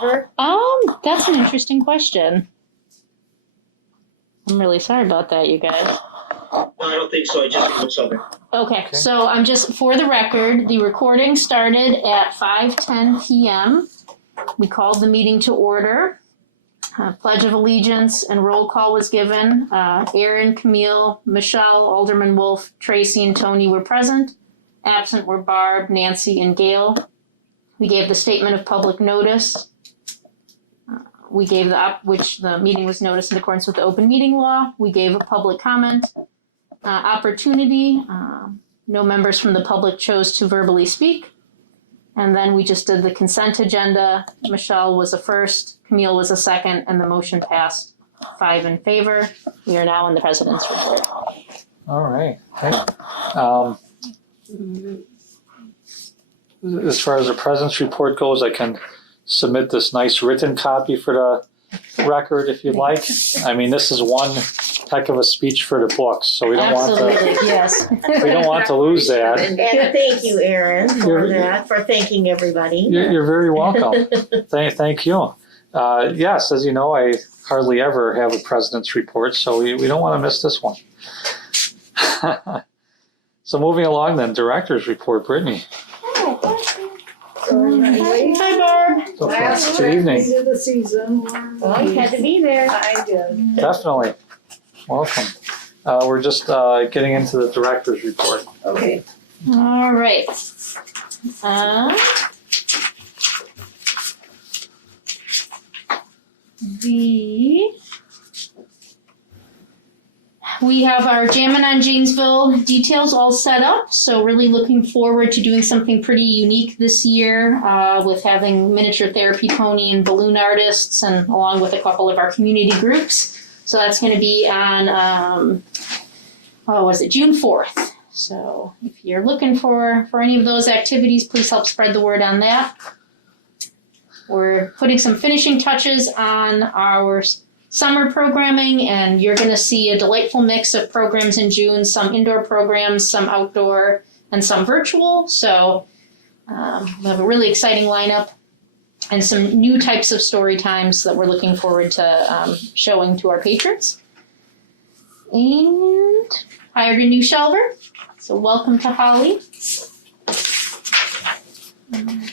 That's an interesting question. I'm really sorry about that, you guys. No, I don't think so. I just wrote something. Okay, so I'm just, for the record, the recording started at 5:10 p.m. We called the meeting to order. Pledge of Allegiance and roll call was given. Aaron, Camille, Michelle, Alderman Wolf, Tracy, and Tony were present. Absent were Barb, Nancy, and Gail. We gave the statement of public notice. We gave which the meeting was noticed in accordance with the open meeting law. We gave a public comment opportunity. No members from the public chose to verbally speak. And then we just did the consent agenda. Michelle was a first, Camille was a second, and the motion passed 5 in favor. We are now in the president's report. All right. As far as the president's report goes, I can submit this nice written copy for the record if you'd like. I mean, this is one heck of a speech for the books, so we don't Yes. we don't want to lose that. And thank you, Aaron, for thanking everybody. You're very welcome. Thank you. Yes, as you know, I hardly ever have a president's report, so we don't want to miss this one. So moving along then, director's report, Brittany. Hi, Barb. So, Last good evening. of the season. Well, you had to be there. I did. Definitely. Welcome. We're just getting into the director's report. Okay. All right. We have our Jammin' on Janesville details all set up, so really looking forward to doing something pretty unique this year with having miniature therapy pony and balloon artists, and along with a couple of our community groups. So that's going to be on, June 4th. So if you're looking for any of those activities, please help spread the word on that. We're putting some finishing touches on our summer programming, and you're going to see a delightful mix of programs in June, some indoor programs, some outdoor, and some virtual. So we have a really exciting lineup and some new types of story times that we're looking forward to showing to our patrons. And hired a new shelver, so welcome to Holly.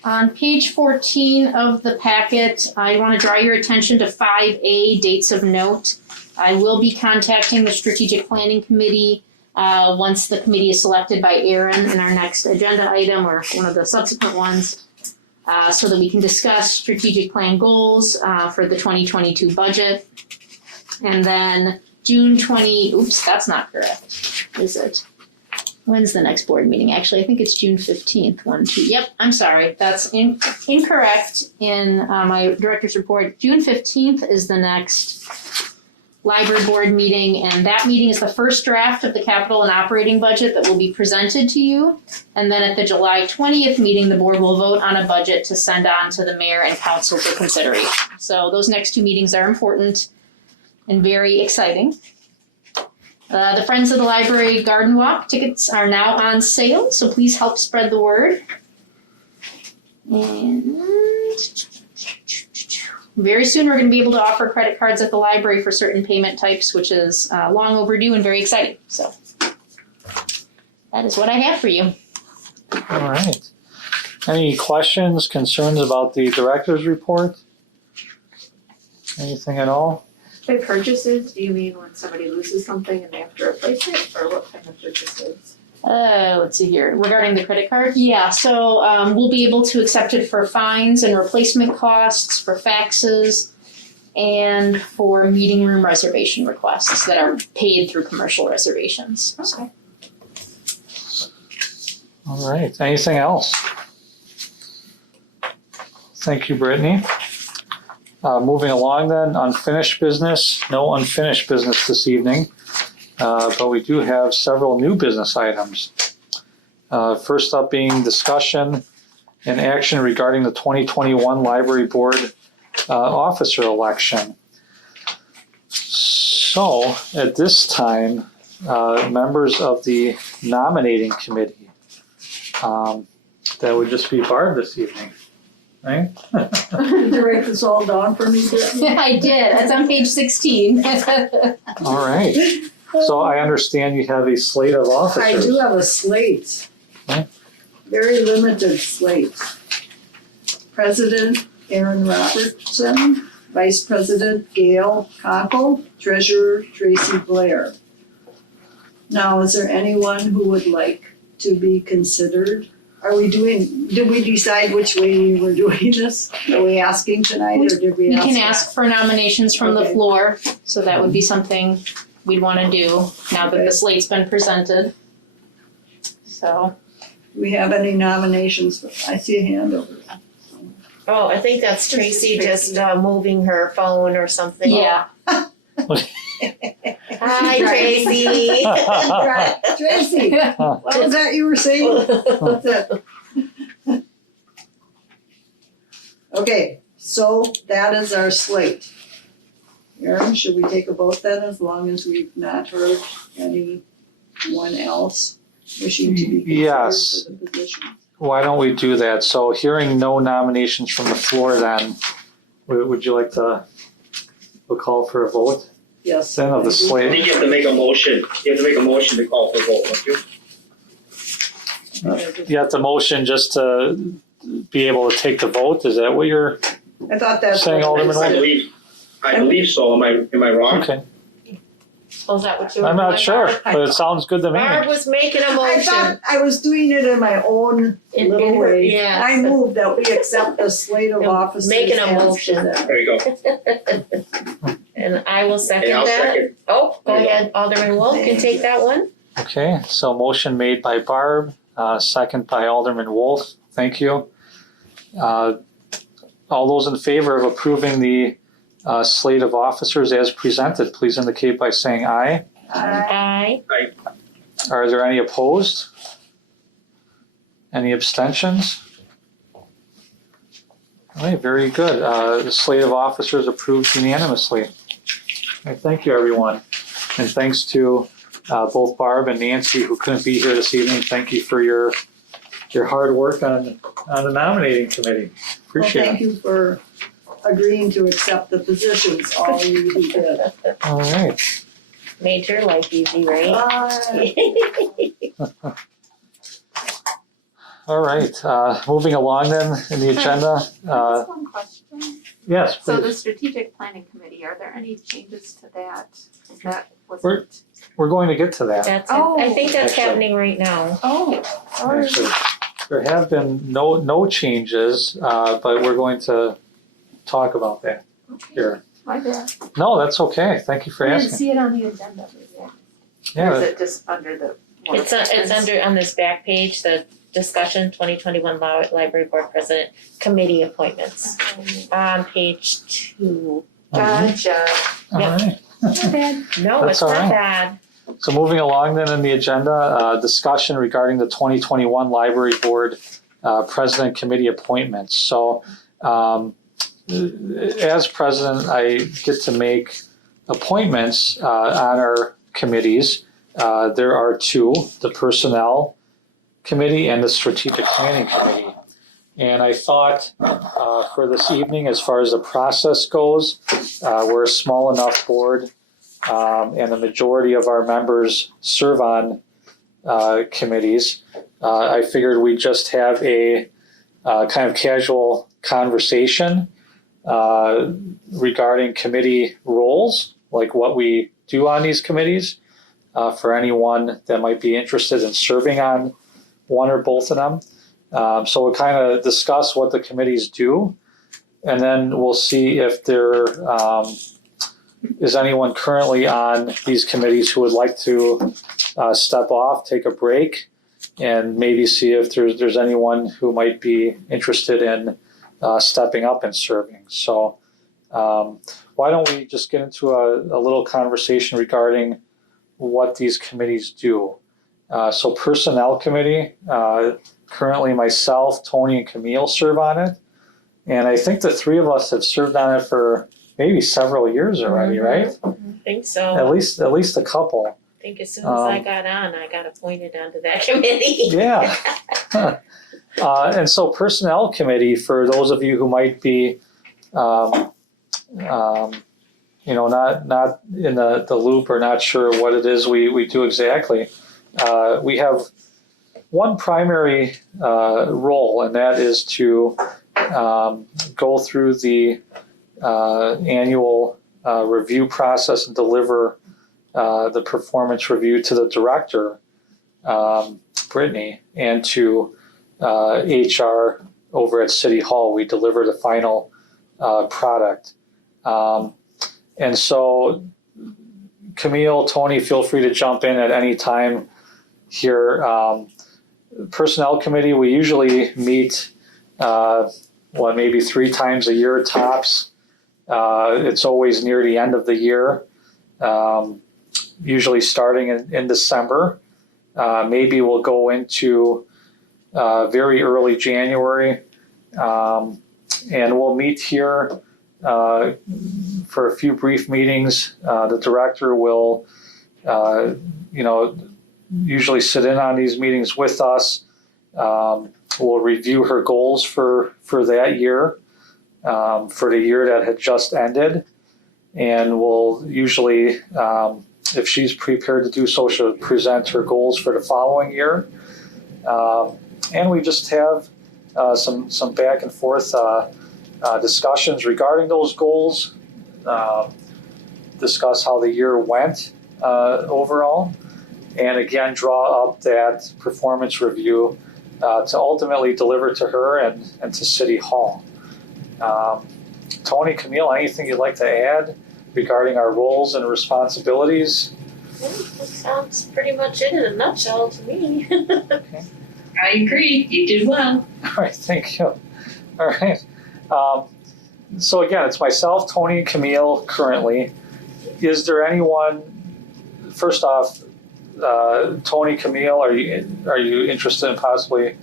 On page 14 of the packet, I want to draw your attention to 5A, dates of note. I will be contacting the Strategic Planning Committee once the committee is selected by Aaron in our next agenda item or one of the subsequent ones, so that we can discuss strategic plan goals for the 2022 budget. And then that's not correct, is it? When's the next board meeting? Actually, I think it's June 15th. Yep, I'm sorry. That's incorrect in my director's report. June 15th is the next library board meeting, and that meeting is the first draft of the capital and operating budget that will be presented to you. And then at the July 20th meeting, the board will vote on a budget to send on to the mayor and council for consideration. So those next two meetings are important and very exciting. The Friends of the Library Garden Walk tickets are now on sale, so please help spread the word. And very soon we're going to be able to offer credit cards at the library for certain payment types, which is long overdue and very exciting. So that is what I have for you. All right. Any questions, concerns about the director's report? Anything at all? By purchases, do you mean when somebody loses something and they have to replace it, or what kind of purchases? Let's see here. Regarding the credit card? Yeah, so we'll be able to accept it for fines and replacement costs, for faxes, and for meeting room reservation requests that are paid through commercial reservations. Okay. All right. Anything else? Thank you, Brittany. Moving along then, unfinished business. No unfinished business this evening, but we do have several new business items. First up being discussion and action regarding the 2021 Library Board officer election. So at this time, members of the nominating committee, that would just be Barb this evening. right? Did you write this all down for me, Brittany? I did, that's on page 16. All right. So I understand you have a slate of officers. I do have a slate. Okay. Very limited slate. President Aaron Robertson, Vice President Gail Cockle, Treasurer Tracy Blair. Now, is there anyone who would like to be considered? Did we decide which way we were doing this? Are we asking tonight or did we We ask? can ask for nominations from the Okay. floor, so that would be something we'd wanna do now that Okay. the slate's been presented. So, Do we have any nominations? I see a hand over there. Oh, I think that's Tracy just moving her phone or something. yeah, Hi, Tracy. Right, Tracy, what was that you were saying? What's that? Okay, so that is our slate. Aaron, should we take a vote then, as long as we've not heard anyone else wishing to be Yes. considered for the position? Why don't we do that? So hearing no nominations from the floor then, would you like to, we'll call for a vote Yes. then of the I do. I slate? think you have to make a motion, you have to make a motion to call for a vote, don't you? You have to motion just to be able to take the vote? Is that what you're, I thought that's Saying what Alderman I said. I believe so, am I wrong? okay. Oh, is that what you were I'm doing, not sure, Barb? but it sounds good to Barb me. was making a I motion. thought I was doing it in my own In little her- way. yeah. I move that we accept the slate of You're officers making a as motion. presented. There you go, And I will second and I'll that. second. Oh, go There you go. ahead, Alderman Wolf, can take that one. Okay, so motion made by Barb, second by Alderman Wolf. Thank you. All those in favor of approving the slate of officers as presented, please indicate by saying aye. Aye. Are there any opposed? Any abstentions? All right, very good. The slate of officers approved unanimously. All right, thank you, everyone. And thanks to both Barb and Nancy, who couldn't be here this evening. Thank you for your hard work on the nominating committee. Appreciate Well, thank it. you for agreeing to accept the positions, all you who did. All right. Made your life easy, right? All right. Moving along then in the agenda. Just one question. Yes, So please. the strategic planning committee, are there any changes to that? That We're- wasn't. We're going to get to that. That's, Oh. I think that's Actually. happening right now. Oh, sorry. Actually, there have been no changes, but we're going to talk about that here. My bad. No, that's okay. Thank you for I didn't asking. see it on the agenda. Or is Yeah, it just under the? one of It's, the it's sections? under, on this back page, the discussion, 2021 Library Board President Committee Appointments, on page 2. Gotcha. all right. My bad. No, That's it's all not right. bad. So moving along then in the agenda, discussion regarding the 2021 Library Board President Committee appointments. So as president, I get to make appointments on our committees. There are two, the Personnel Committee and the Strategic Planning Committee. And I thought for this evening, as far as the process goes, we're a small enough board and the majority of our members serve on committees. I figured we'd just have a kind of casual conversation regarding committee roles, like what we do on these committees, for anyone that might be interested in serving on one or both of them. So we'll kind of discuss what the committees do, and then we'll see if there is anyone currently on these committees who would like to step off, take a break, and maybe see if there's anyone who might be interested in stepping up and serving. So why don't we just get into a little conversation regarding what these committees do. So Personnel Committee, currently myself, Tony, and Camille serve on it. And I think the three of us have served on it for maybe several years already, right? I think so. At least a couple. I think as soon as I got on, I got appointed onto that committee. Yeah. And so Personnel Committee, for those of you who might be, not in the loop or not sure what it is we do exactly, we have one primary role, and that is to go through the annual review process and deliver the performance review to the director, Brittany, and to HR over at City Hall. We deliver the final product. And so, Camille, Tony, feel free to jump in at any time here. Personnel Committee, we usually meet, maybe 3 times a year tops. It's always near the end of the year, usually starting in December. Maybe we'll go into very early January, and we'll meet here for a few brief meetings. The director will, usually sit in on these meetings with us. We'll review her goals for that year, for the year that had just ended, and we'll usually, if she's prepared to do so, she'll present her goals for the following year. And we just have some back and forth discussions regarding those goals, discuss how the year went overall, and again draw up that performance review to ultimately deliver to her and to City Hall. Tony, Camille, anything you'd like to add regarding our roles and responsibilities? That sounds pretty much it in a nutshell to me. Okay. I agree. You did well. All right, thank you. All right. So again, it's myself, Tony, and Camille currently. Is there anyone, first off, Tony, Camille, are you interested in possibly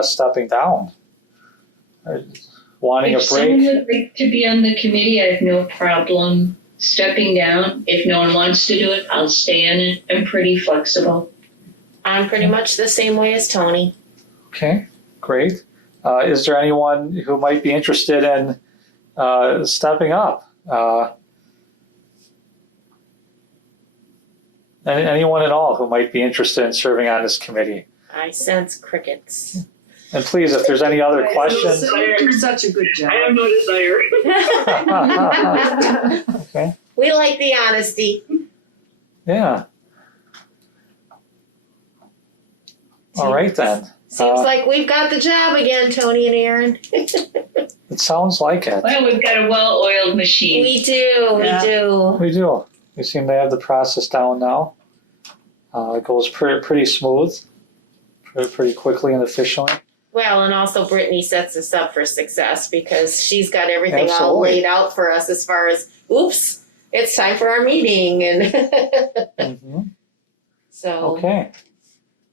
stepping down? Or wanting If a someone break? would like to be on the committee, I have no problem stepping down. If no one wants to do it, I'll stay in it. I'm pretty flexible. I'm pretty much the same way as Tony. Okay, great. Is there anyone who might be interested in stepping up? Anyone at all who might be interested in serving on this committee? I sense crickets. And please, if there's any other questions. You do such a good job. I have no desire. Okay, We like the honesty. yeah. All right then. Seems like we've got the job again, Tony and Aaron. It sounds like it. Well, we've got a well-oiled machine. We do, Yeah. we do. We do. We seem to have the process down now. It goes pretty smooth, pretty quickly and efficiently. Well, and also Brittany sets us up for success because she's got everything all Absolutely. laid out for us as far as, oops, it's time for our meeting. And Mm-hmm. so, Okay.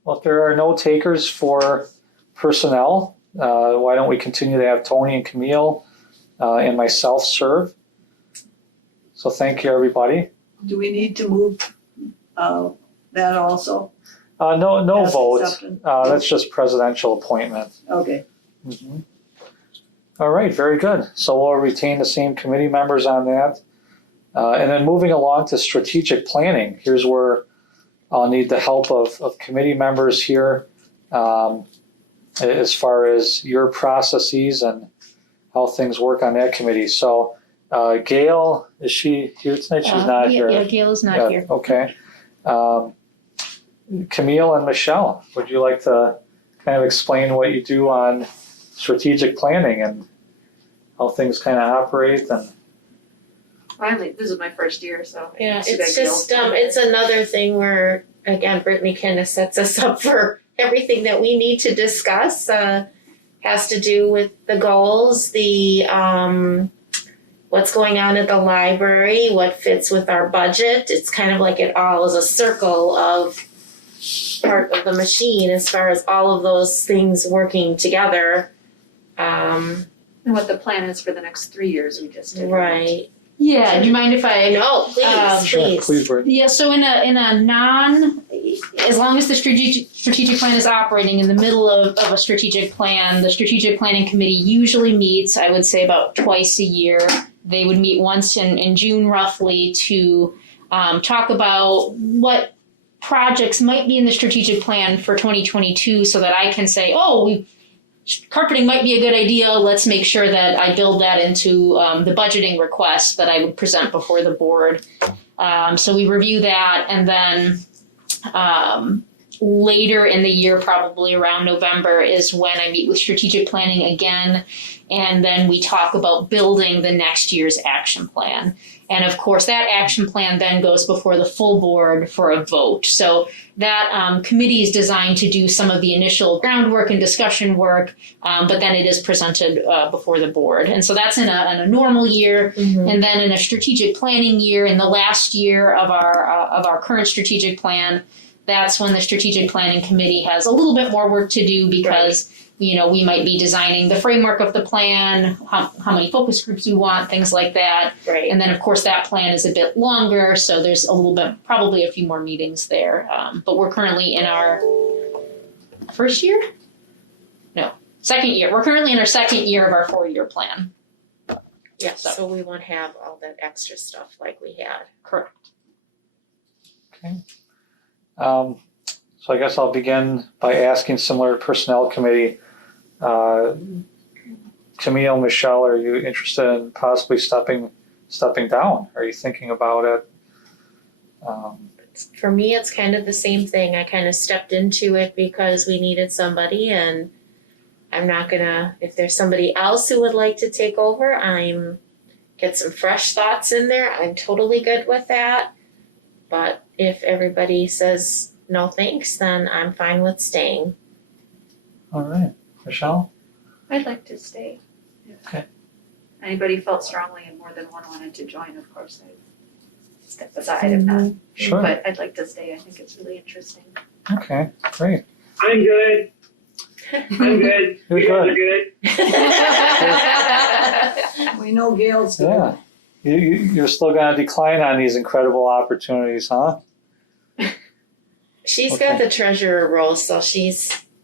Well, if there are no takers for personnel, why don't we continue to have Tony and Camille and myself serve? So thank you, everybody. Do we need to move that also? No As vote. accepted? That's just presidential appointment. Okay. Mhm. All right, very good. So we'll retain the same committee members on that. And then moving along to strategic planning, here's where I'll need the help of committee members here as far as your processes and how things work on that committee. So Gail, is she here tonight? She's not here. Yeah, Gail is not Yeah, here. okay. Camille and Michelle, would you like to kind of explain what you do on strategic planning and how things kind of operate? And Finally, this is my first year, so. yeah, it's a it's big just, deal. it's another thing where, again, Brittany kind of sets us up for everything that we need to discuss. Has to do with the goals, the, what's going on at the library, what fits with our budget. It's kind of like it all is a circle of part of the machine as far as all of those things working together. And what the plan is for the next 3 years we just did. Right. Yeah, do you mind if I? No, please, Sure, please. please, Brittany. Yeah, so in a as long as the strategic plan is operating in the middle of a strategic plan, the strategic planning committee usually meets, I would say, about twice a year. They would meet once in June roughly to talk about what projects might be in the strategic plan for 2022 so that I can say, carpeting might be a good idea. Let's make sure that I build that into the budgeting request that I would present before the board. So we review that, and then later in the year, probably around November, is when I meet with strategic planning again, and then we talk about building the next year's action plan. And of course, that action plan then goes before the full board for a vote. So that committee is designed to do some of the initial groundwork and discussion work, but then it is presented before the board. And so that's in a normal year. Mhm. And then in a strategic planning year, in the last year of our current strategic plan, that's when the strategic planning committee has a little bit more work to do because we might be designing the framework of the plan, how many focus groups we want, things like that. Right. And then, of course, that plan is a bit longer, so there's a little bit, probably a few more meetings there. But we're currently in our first year? No, second year. We're currently in our second year of our 4-year plan. Yeah, so we won't have all that extra stuff like we had. Correct. Okay. So I guess I'll begin by asking, similar to Personnel Committee, Camille, Michelle, are you interested in possibly stepping down? Are you thinking about it? For me, it's kind of the same thing. I kind of stepped into it because we needed somebody, and I'm not gonna, if there's somebody else who would like to take over, get some fresh thoughts in there. I'm totally good with that. But if everybody says no thanks, then I'm fine with staying. All right, Michelle? I'd like to stay. If Okay. anybody felt strongly and more than one wanted to join, of course, I'd step aside if not. Sure. But I'd like to stay. I think it's really interesting. Okay, great. I'm good. I'm good. You're You guys good. are good. We know Gail's good. Yeah. You're still gonna decline on these incredible opportunities, huh? She's Okay. got the treasurer role, so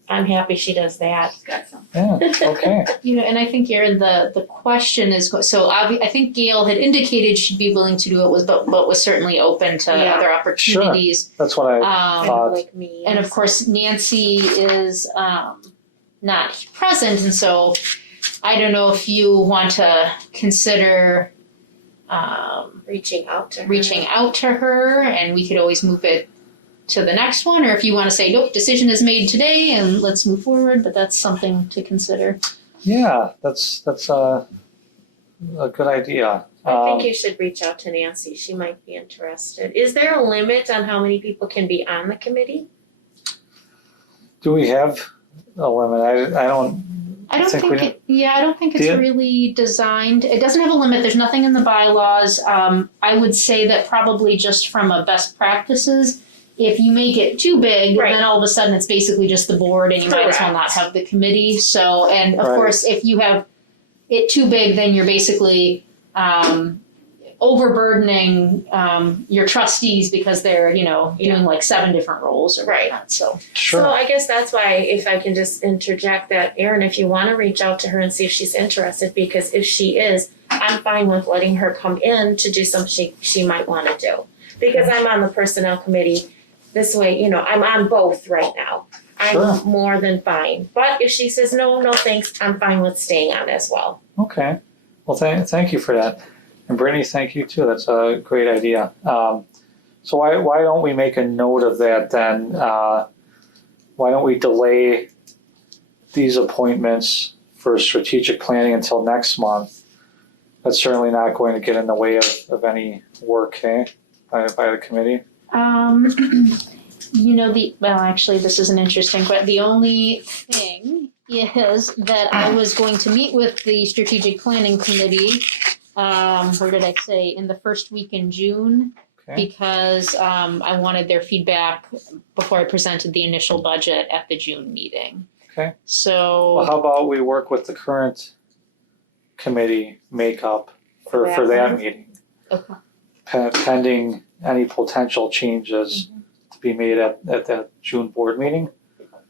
I'm happy she does that. She's got some. Yeah, okay. And I think, Erin, the question is, so I think Gail had indicated she'd be willing to do it, but was certainly open to Yeah. other opportunities. That's what I Um, thought. Like me. And of course, Nancy is not present, and so I don't know if you want to consider reaching out to her. reaching out to her, and we could always move it to the next one, or if you want to say, nope, decision is made today and let's move forward, but that's something to consider. Yeah, that's a good idea. I think you should reach out to Nancy. She might be interested. Is there a limit on how many people can be on the committee? Do we have a limit? I don't. I don't think think I don't think it's Do you? really designed. It doesn't have a limit. There's nothing in the bylaws. I would say that probably just from a best practices, if you make it too big, Right. then all of a sudden it's basically just the board and you might as well not have the committee. So, and of Right. course, if you have it too big, then you're basically overburdening your trustees because they're, doing like 7 different roles or Right. whatnot. So, Sure. So I guess that's why, if I can just interject that, Erin, if you want to reach out to her and see if she's interested, because if she is, I'm fine with letting her come in to do something she might want to do. Because I'm on the personnel committee. This way, I'm on both right now. I'm Sure. more than fine. But if she says no thanks, I'm fine with staying on as well. Okay. Well, thank you for that. And Brittany, thank you too. That's a great idea. So why don't we make a note of that then? Why don't we delay these appointments for strategic planning until next month? That's certainly not going to get in the way of any work, by the committee. actually, this is an interesting question. The only thing is that I was going to meet with the strategic planning committee. Where did I say? In the first week in June, Okay. because I wanted their feedback before I presented the initial budget at the June meeting. Okay. So. Well, how about we work with the current committee makeup for that one? meeting. Okay. Pending any potential changes to be made at that June board meeting.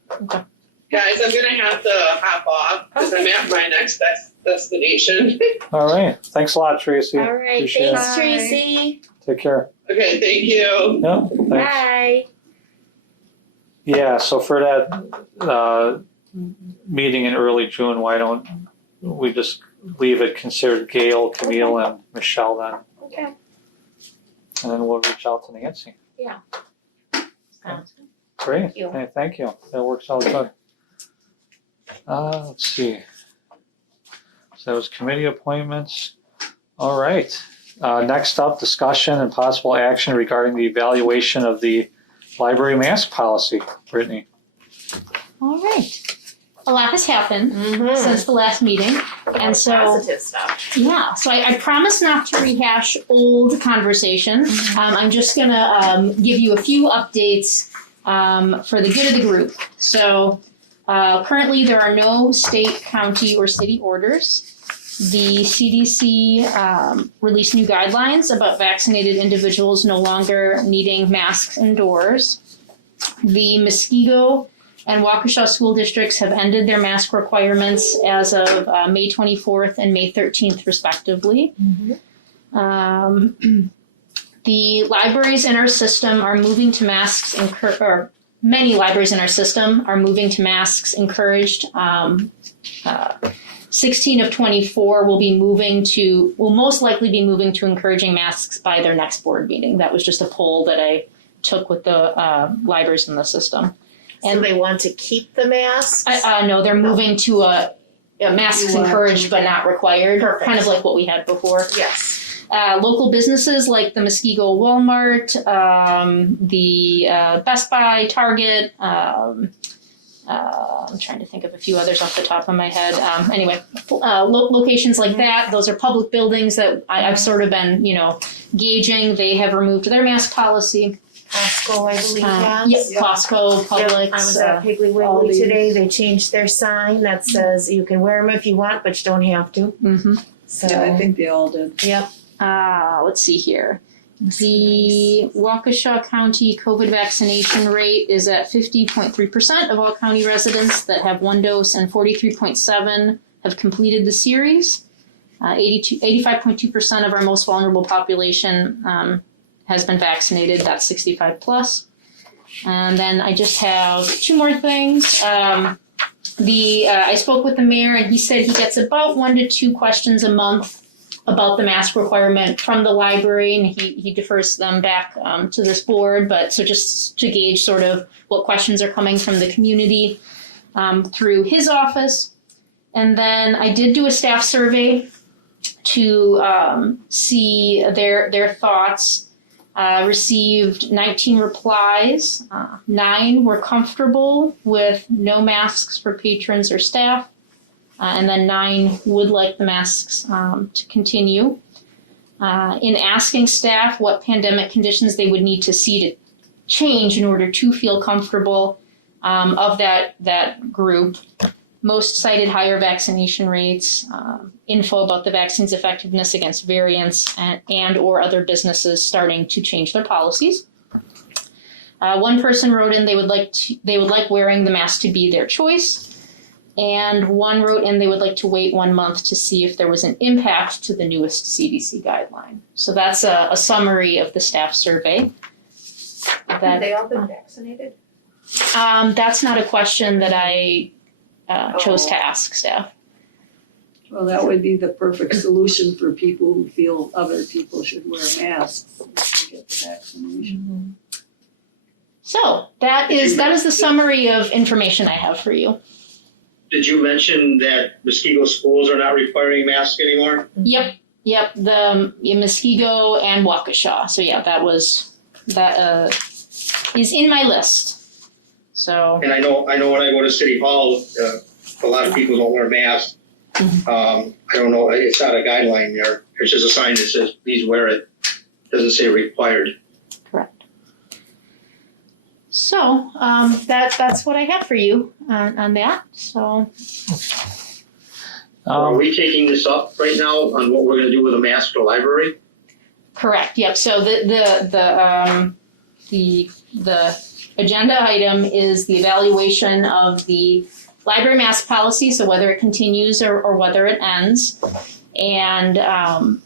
Guys, I'm gonna have to hop off because I'm at my next destination. All right, thanks a lot, Tracy. All right, Appreciate thanks, it. Tracy. Take care. Okay, thank you. Yeah, thanks. Bye. Yeah, so for that meeting in early June, why don't we just leave it considered Gail, Camille, and Michelle then, Okay. and then we'll reach out to Nancy. Sounds good. Great, Thank you. Hey, thank you. That works out good. Let's see. So that was committee appointments. All right. Next up, discussion and possible action regarding the evaluation of the library mask policy. Brittany. All right. A lot has happened Mm-hmm. since the last meeting. And so, Positive stuff. yeah, so I promise not to rehash old conversations. I'm just gonna give you a few updates for the good of the group. So currently there are no state, county, or city orders. The CDC released new guidelines about vaccinated individuals no longer needing masks indoors. The Muskego and Waukesha school districts have ended their mask requirements as of May 24th and May 13th, respectively. The libraries in our system are moving to masks, or many libraries in our system are moving to masks encouraged. 16 of 24 will most likely be moving to encouraging masks by their next board meeting. That was just a poll that I took with the libraries in the system. And they want to keep the masks? No, they're moving to a masks You want encouraged to- but not required, Perfect. kind of like what we had before. Yes. Local businesses like the Muskego Walmart, the Best Buy, Target, I'm trying to think of a few others off the top of my head. Locations like that, those are public buildings that I've sort of been, gauging. They have removed their mask policy. Costco, I believe, Yep, has. Costco, Publix. Yep, I was at Piggly Wiggly Aldi's. today. They changed their sign that says you can wear them if you want, but you don't have to. Mm-hmm. So, Yeah, I think they all did. yep. Let's see here. The Waukesha County COVID vaccination rate is at 50.3% of all county residents that have one dose, and 43.7% have completed the series. 85.2% of our most vulnerable population has been vaccinated. That's 65 plus. And then I just have two more things. I spoke with the mayor, and he said he gets about 1 to 2 questions a month about the mask requirement from the library, and he defers them back to this board. But so just to gauge sort of what questions are coming from the community through his office. And then I did do a staff survey to see their thoughts. Received 19 replies. 9 were comfortable with no masks for patrons or staff. And then 9 would like the masks to continue. In asking staff what pandemic conditions they would need to see to change in order to feel comfortable, of that group, most cited higher vaccination rates, info about the vaccine's effectiveness against variants, and or other businesses starting to change their policies. One person wrote in they would like wearing the mask to be their choice. And one wrote in they would like to wait 1 month to see if there was an impact to the newest CDC guideline. So that's a summary of the staff survey. Have they all been vaccinated? That's not a question that I chose to ask staff. Well, that would be the perfect solution for people who feel other people should wear masks to get the vaccination. So that is the summary of information I have for you. Did you mention that Muskego schools are not requiring masks anymore? Yep, the Muskego and Waukesha. So yeah, that is in my list. So And I know when I go to City Hall, a lot of people don't wear masks. I don't know, it's not a guideline there. There's just a sign that says, please wear it. Doesn't say required. correct. So that's what I have for you on that. So Are we taking this up right now on what we're gonna do with the mask for the library? Correct, yep, so the agenda item is the evaluation of the library mask policy, so whether it continues or whether it ends. And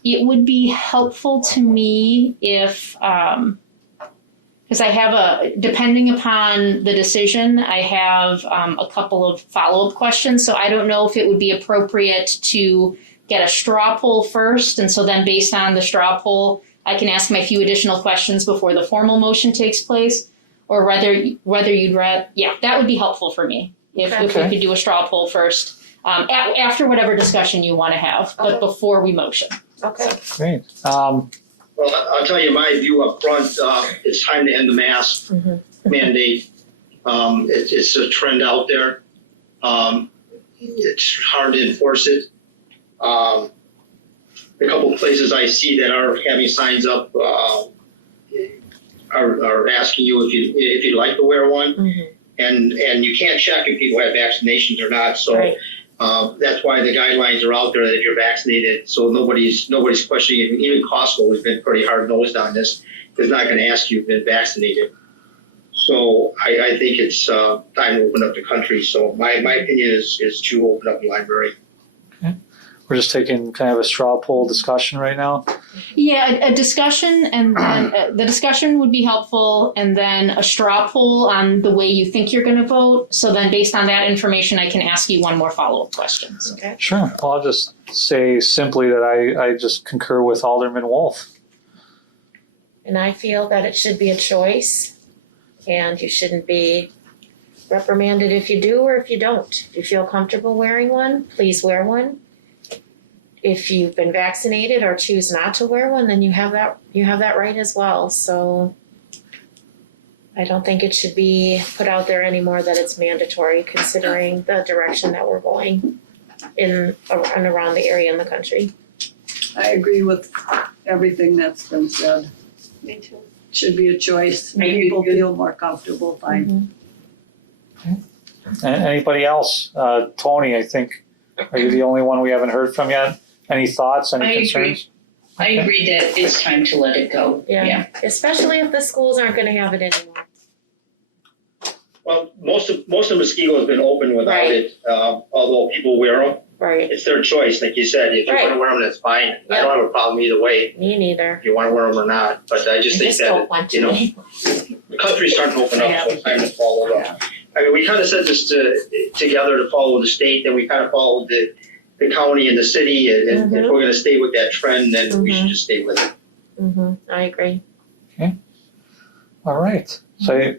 it would be helpful to me if, because I have depending upon the decision, I have a couple of follow-up questions. So I don't know if it would be appropriate to get a straw poll first. And so then based on the straw poll, I can ask my few additional questions before the formal motion takes place. Or whether you'd rather, yeah, that would be helpful for me. If we could do a straw poll first, after whatever discussion you want to have, but before we motion. Okay. Great. Well, I'll tell you my view up front, it's time to end the mask mandate. It's a trend out there. It's hard to enforce it. A couple of places I see that are having signs up are asking you if you'd like to wear one, and you can't check if people have vaccinations or not. So that's why the guidelines are out there that if you're vaccinated. So nobody's questioning it. Even Costco has been pretty hard nosed on this. It's not going to ask you if you've been vaccinated. So I think it's time to open up the country. So my opinion is to open up the library. We're just taking kind of a straw poll discussion right now. Yeah, a discussion, and then the discussion would be helpful, and then a straw poll on the way you think you're going to vote. So then based on that information, I can ask you one more follow-up question. Okay. Sure. Well, I'll just say simply that I just concur with Alderman Wolf. And I feel that it should be a choice, and you shouldn't be reprimanded if you do or if you don't. If you feel comfortable wearing one, please wear one. If you've been vaccinated or choose not to wear one, then you have that right as well. So I don't think it should be put out there anymore that it's mandatory, considering the direction that we're going in and around the area in the country. I agree with everything that's been said. Me too. Should be a choice. I agree. People feel more comfortable, fine. Anybody else? Tony, I think, are you the only one we haven't heard from yet? Any thoughts, any I agree. concerns? I agree that it's time to let it go. Yeah. Especially if the schools aren't going to have it anymore. Well, most of Muskego has been open without Right. it, although people wear them. Right. It's their choice, like you said. If you Right. want to wear them, that's fine. Yep. I don't have a problem either way. Me neither. If you want to wear them or not, but I just I think just that don't want to. the country's starting to open up, so it's time to follow up. I mean, we kind of said this together to follow the state, then we kind of followed the county and the city, and if we're going to stay with that trend, then we should just stay with it. I agree. All right. So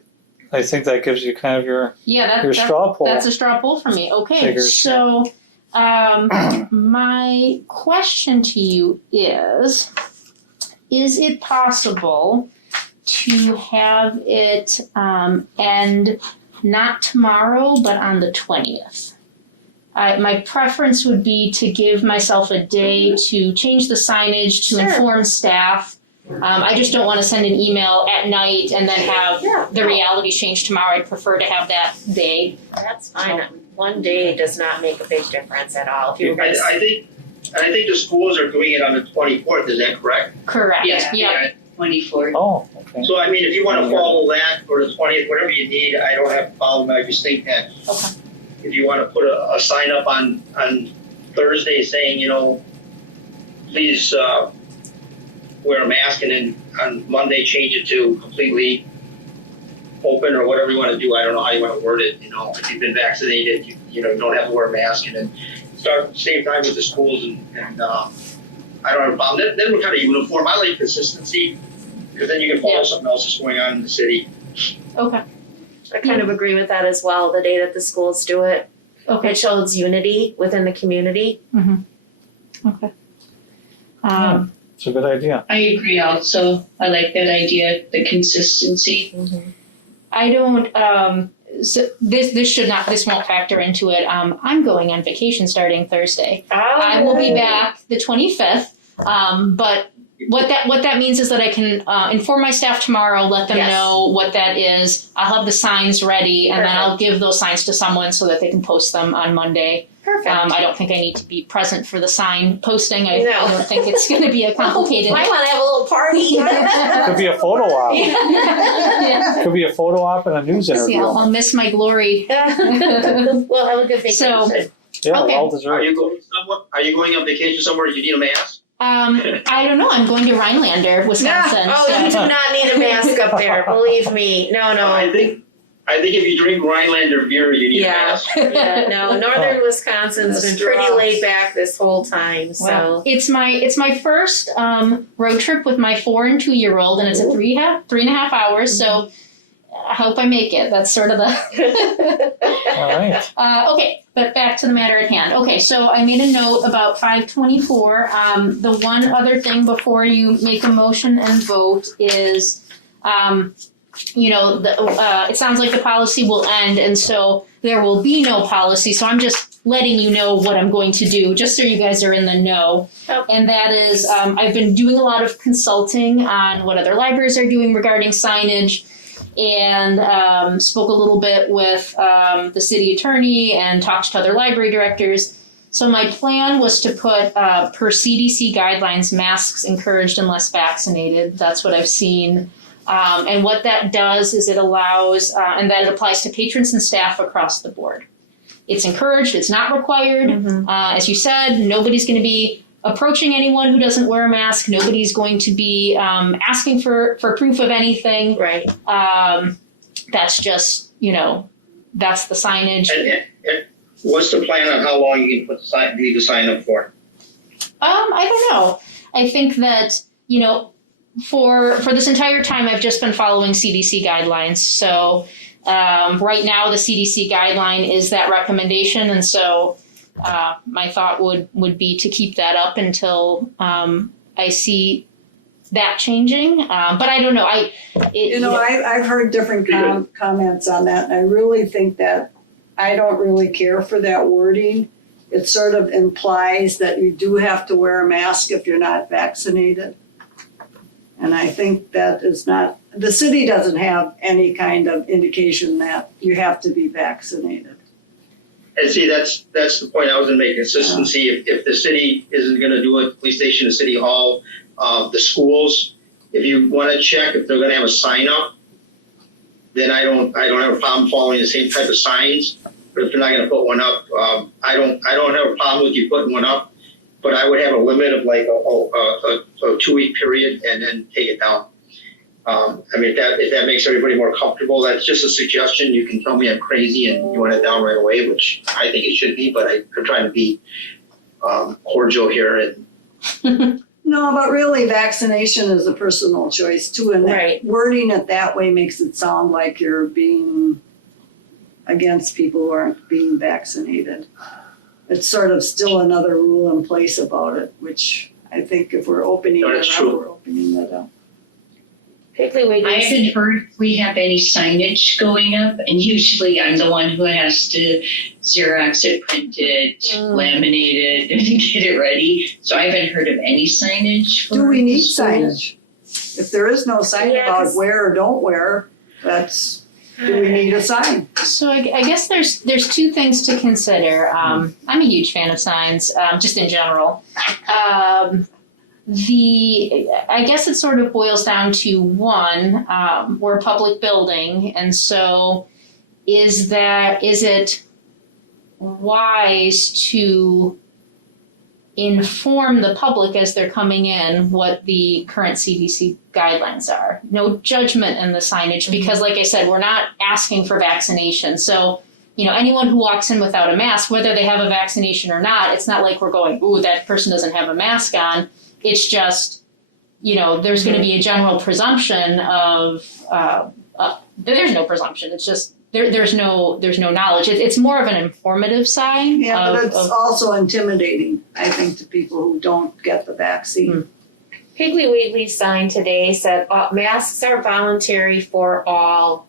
I think that gives you kind of your straw poll. That's a straw poll for me. Okay, Figures. so my question to you is it possible to have it end not tomorrow, but on the 20th? My preference would be to give myself a day to change the signage, to inform staff. I just don't want to send an email at night and then have the reality change tomorrow. I'd prefer to have that day. That's fine. One day does not make a big difference at all. If you guys, I think the schools are doing it on the 24th, is that correct? Correct. Yeah, Yep. 24. Oh, okay. So, I mean, if you want to follow that or the 20th, whatever you need, I don't have a problem. I just think that if you want to put a sign up on Thursday saying, please wear a mask, and then on Monday change it to completely open or whatever you want to do. I don't know how you want to word it. If you've been vaccinated, you don't have to wear a mask, and then start at the same time with the schools, and I don't have a problem. Then we're kind of uniform. I like consistency, because then you can follow something else that's going on in the city. Okay. I kind of agree with that as well. The day that the schools do it, Okay. it shows unity within the community. Okay. It's a good idea. I agree also. I like that idea, the consistency. I don't. So this won't factor into it. I'm going on vacation starting Thursday. I will be back the 25th. But what that means is that I can inform my staff tomorrow, let them know what that is. I'll have the signs ready, and then I'll give those signs to someone so that they can post them on Monday. Perfect. I don't think I need to be present for the sign posting. I No. don't think it's going to be a complicated. Might want to have a little party. Could be a photo op. Yeah. Could be a photo op and a news See, interview. I'll miss my glory. Well, have a good vacation. So- Yeah, Okay. well Are deserved. you going somewhere? Are you going on vacation somewhere? You need a mask? I don't know. I'm going to Rhinelander, Wisconsin. Oh, you do not need a mask up there. Believe me. No. I think if you drink Rhinelander beer, you need a Yeah. mask. Yeah, no. Northern Wisconsin's been pretty laid back this whole time. So Well, it's my first road trip with my 4 and 2-year-old, and it's a 3.5 hours. So I hope I make it. That's sort of the. All right. Okay, but back to the matter at hand. Okay, so I made a note about 524. The one other thing before you make a motion and vote is, it sounds like the policy will end, and so there will be no policy. So I'm just letting you know what I'm going to do, just so you guys are in the know. Okay. And that is, I've been doing a lot of consulting on what other libraries are doing regarding signage, and spoke a little bit with the city attorney and talked to other library directors. So my plan was to put, per CDC guidelines, masks encouraged unless vaccinated. That's what I've seen. And what that does is it allows, and that it applies to patrons and staff across the board. It's encouraged, it's not required. As you said, nobody's going to be approaching anyone who doesn't wear a mask. Nobody's going to be asking for proof of anything. right. That's just, that's the signage. And what's the plan on how long you can need to sign up for? I don't know. I think that, for this entire time, I've just been following CDC guidelines. So right now, the CDC guideline is that recommendation. And so my thought would be to keep that up until I see that changing. But I don't know. I've heard different comments on that, and I really think that I don't really care for that wording. It sort of implies that you do have to wear a mask if you're not vaccinated. And I think that is not, the city doesn't have any kind of indication that you have to be vaccinated. And see, that's the point I was going to make. Consistency. If the city isn't going to do it, police station, the city hall, the schools, if you want to check if they're going to have a sign up, then I don't have a problem following the same type of signs. But if they're not going to put one up, I don't have a problem with you putting one up. But I would have a limit of like a 2-week period and then take it down. If that makes everybody more comfortable, that's just a suggestion. You can tell me I'm crazy and you want it down right away, which I think it should be, but I'm trying to be cordial here. And No, but really vaccination is a personal choice too, and Right. wording it that way makes it sound like you're being against people who aren't being vaccinated. It's sort of still another rule in place about it, which I think if we're opening No, it that's up, true. we're opening it up. Piggly I Wiggly. haven't heard we have any signage going up, and usually I'm the one who has to Xerox it, print it, laminate it, and get it ready. So I haven't heard of any signage. Do for we need schools. signage? If there is no sign Yeah, about 'cause- wear or don't wear, do we need a sign? So I guess there's two things to consider. I'm a huge fan of signs, just in general. I guess it sort of boils down to one, we're a public building, and so is it wise to inform the public as they're coming in what the current CDC guidelines are? No judgment in the signage, because like I said, we're not asking for vaccination. So, anyone who walks in without a mask, whether they have a vaccination or not, it's not like we're going, ooh, that person doesn't have a mask on. It's just, there's going to be a general presumption of, there's no presumption. It's just, there's no knowledge. It's more of an informative sign. Yeah, but it's also intimidating, I think, to people who don't get the vaccine. Piggly Wiggly's sign today said masks are voluntary for all.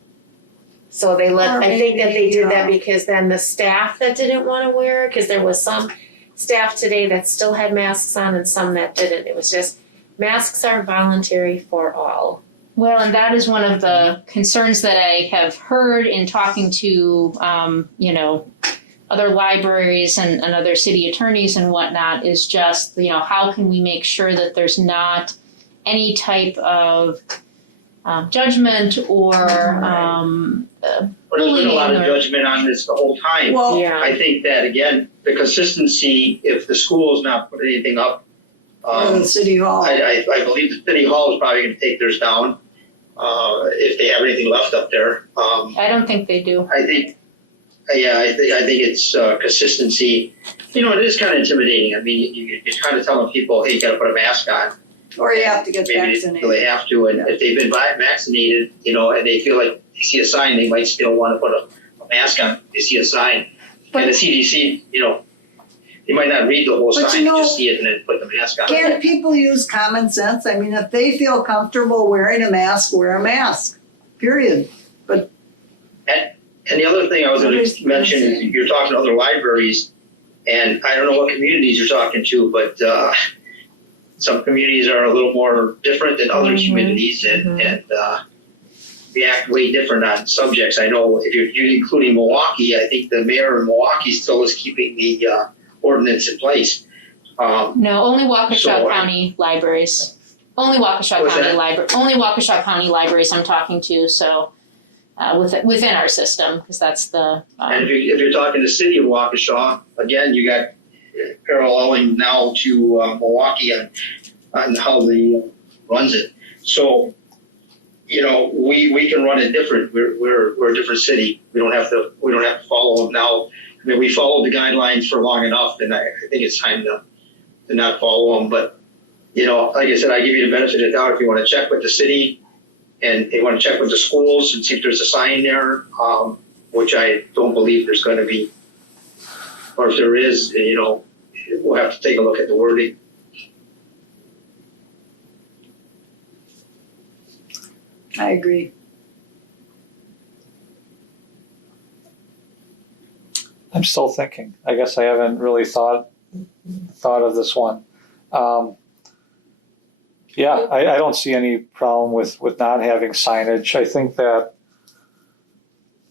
So they Or I think that they maybe, did that because then the staff that didn't want to wear it, because there was some staff today that still had masks on and some that didn't. It was just masks are voluntary for all. Well, and that is one of the concerns that I have heard in talking to, other libraries and other city attorneys and whatnot is just, how can we make sure that there's not any type of judgment or But there's been a lot of bullying or- judgment on this the whole time. Well, Yeah. I think that, again, the consistency, if the school's not put anything up, the city hall. I believe the city hall is probably gonna take theirs down, if they have anything left up there. I don't think they do. I think it's consistency. It is kind of intimidating. I mean, you're kind of telling people, hey, you gotta put a mask on. Or you have to get Maybe vaccinated. they have to, and if they've been vaccinated, and they feel like they see a sign, they might still want to put a mask on. They see a sign, and the CDC, they might not read the whole But sign, they just see it and then put the mask on. Can't people use common sense? I mean, if they feel comfortable wearing a mask, wear a mask, period. And the other thing I was going Nobody's to mention is you're talking to other libraries, and I don't know what communities you're talking to, but some communities are a little more different than other communities, and react way different on subjects. I know if you're including Milwaukee, I think the mayor of Milwaukee still is keeping the ordinance in place. No, only Waukesha So, County libraries. Only Waukesha What's County that? library. Only Waukesha County libraries I'm talking to. So within our system, because that's the. And if you're talking the city of Waukesha, again, you got paralleling now to Milwaukee on how they runs it. So, we can run it different. We're a different city. We don't have to follow them now. I mean, we followed the guidelines for long enough, and I think it's time to not follow them. But like I said, I give you the benefit of the doubt if you want to check with the city and they want to check with the schools and see if there's a sign there, which I don't believe there's going to be. Or if there is, we'll have to take a look at the wording. I agree. I'm still thinking. I guess I haven't really thought of this one. I don't see any problem with not having signage. I think that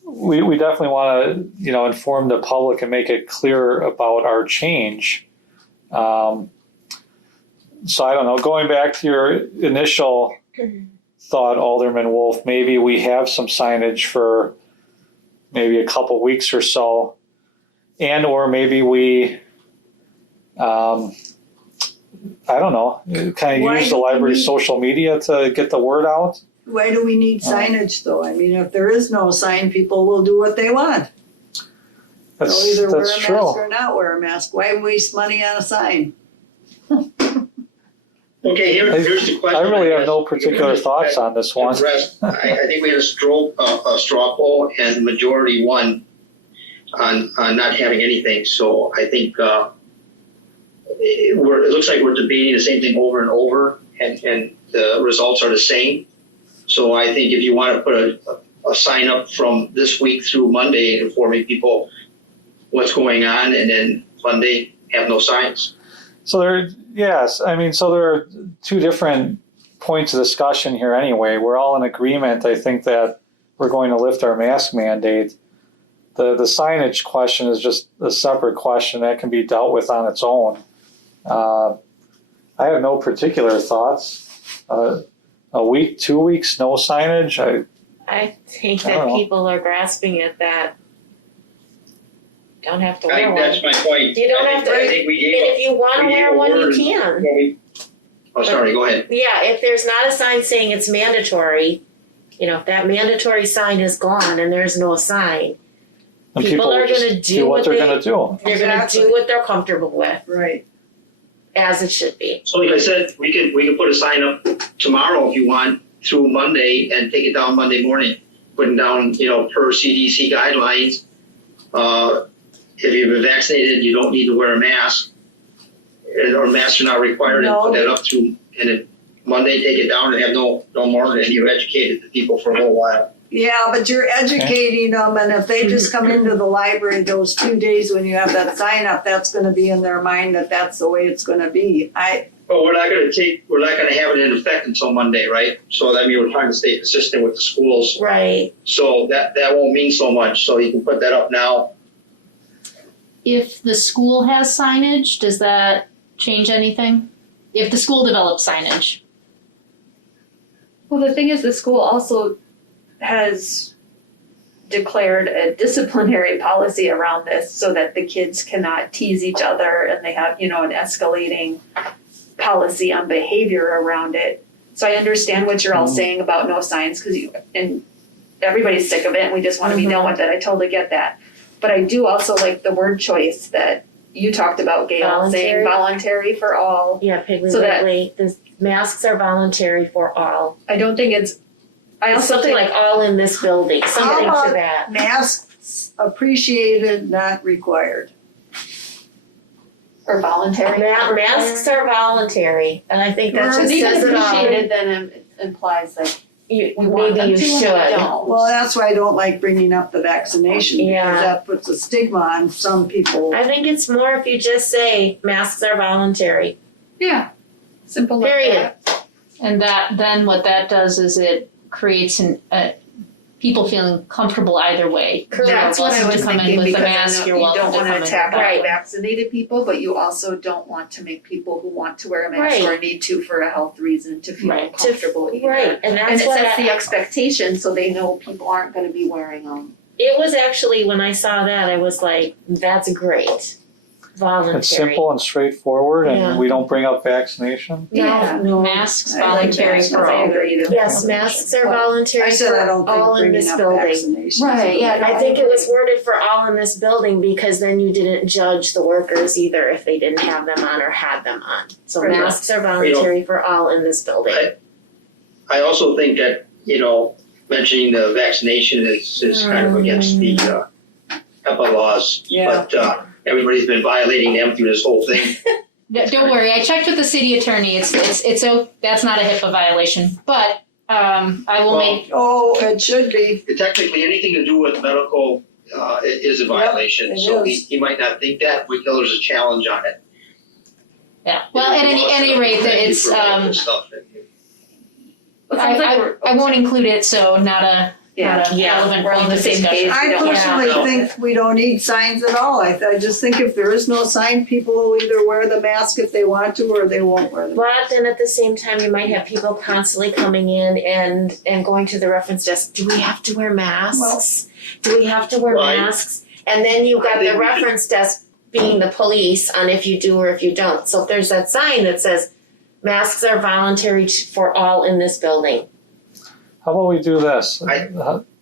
we definitely want to, inform the public and make it clear about our change. So I don't know, going back to your initial thought, Alderman Wolf, maybe we have some signage for maybe a couple weeks or so, and or maybe we, I don't know, kind Why of use do the we library's need- social media to get the word out. Why do we need signage though? I mean, if there is no sign, people will do what they want. They'll either wear a That's mask true. or not wear a mask. Why waste money on a sign? Okay, here's the question. I really have guess. no particular thoughts on this one. I think we had a straw poll and majority won on not having anything. So I think it looks like we're debating the same thing over and over, and the results are the same. So I think if you want to put a sign up from this week through Monday informing people what's going on, and then Monday have no signs. So there are two different points of discussion here anyway. We're all in agreement, I think, that we're going to lift our mask mandate. The signage question is just a separate question that can be dealt with on its own. I have no particular thoughts. A week, 2 weeks, no signage. I think I don't that know. people are grasping at that. Don't have to I wear think one. that's my point. You don't I have think- to- I think we And gave if you want to we wear gave a one, you word can. when we- Oh, sorry, go ahead. Yeah, if there's not a sign saying it's mandatory, if that mandatory sign is gone and there's no sign, And People are just gonna do what they're they- going to do. they're gonna Exactly. do what they're comfortable with, Right. as it should be. So like I said, we can put a sign up tomorrow if you want through Monday and take it down Monday morning, putting down, per CDC guidelines. If you've been vaccinated, you don't need to wear a mask, or masks are not required, and No. put that up through, and then Monday take it down and have no more, and you've educated the people for a little while. Yeah, but you're educating them, and if they just come into the library those 2 days when you have that sign up, that's gonna be in their mind that that's the way it's gonna be. But we're not gonna have it in effect until Monday, right? So that means we're trying to stay consistent with the schools. Right. So that won't mean so much, so you can put that up now. if the school has signage, does that change anything? If the school develops signage? Well, the thing is, the school also has declared a disciplinary policy around this so that the kids cannot tease each other, and they have, an escalating policy on behavior around it. So I understand what you're all saying about no signs, and everybody's sick of it and we just want to be done with it. I totally get that. But I do also like the word choice that you talked about, Gail, saying voluntary for all. Yeah, Piggly So that- Wiggly, the masks are voluntary for all. I don't think it's, I also Something think, like all in this building, something about to that. Masks appreciated, not required. or voluntary. Masks are voluntary, and I think that Or just even says it all. appreciated, then it implies that You, we want them maybe you to and we should. don't. Well, that's why I don't like bringing up the vaccination, Yeah. because that puts a stigma on some people. I think it's more if you just say masks are voluntary, Yeah, simple like period. that. And then what that does is it creates people feeling comfortable either way. That's what I You're was welcome to come in thinking, with a because I mask, know you're you welcome don't to wanna come in attack without. Right. vaccinated people, but you also don't want to make people who want to wear a mask Right. or need to for a health reason to feel Right. comfortable either. Right, and And that's it what sets the I, expectation so they know people aren't gonna be wearing them. it was actually, when I saw that, I was like, that's great. Voluntary. It's simple and straightforward, Yeah. and we don't bring up vaccination. Yeah. No, Masks I like voluntary masks. for I all. agree. Yes, masks are Well, voluntary I said I for don't think all in bringing this up building. vaccinations. Right, yeah, I think it was worded for all in this building because then you didn't judge the workers either if they didn't have them on or had them on. So Right. masks are voluntary for all in this building. I also think that, mentioning the vaccination is kind of against the HEPA laws. Yeah. But everybody's been violating them through this whole thing. Don't worry, I checked with the city attorney, it's that's not a HIPAA violation, but, I will make, Oh, it should be. Technically, anything to do with medical is a violation. it So is. he might not think that, but there's a challenge on it. yeah, well, at any rate, it's, I won't include it, so not a Yeah, relevant we're on point the of same discussion. page. I don't- personally Yeah. think we don't need signs at all. I just think if there is no sign, people will either wear the mask if they want to, or they won't wear the mask. But then at the same time, you might have people constantly coming in and going to the reference desk, do we have to wear masks? Do we have to wear Right. masks? And then you've got I think the we should- reference desk being the police on if you do or if you don't. So if there's that sign that says masks are voluntary for all in this building. How about we do this?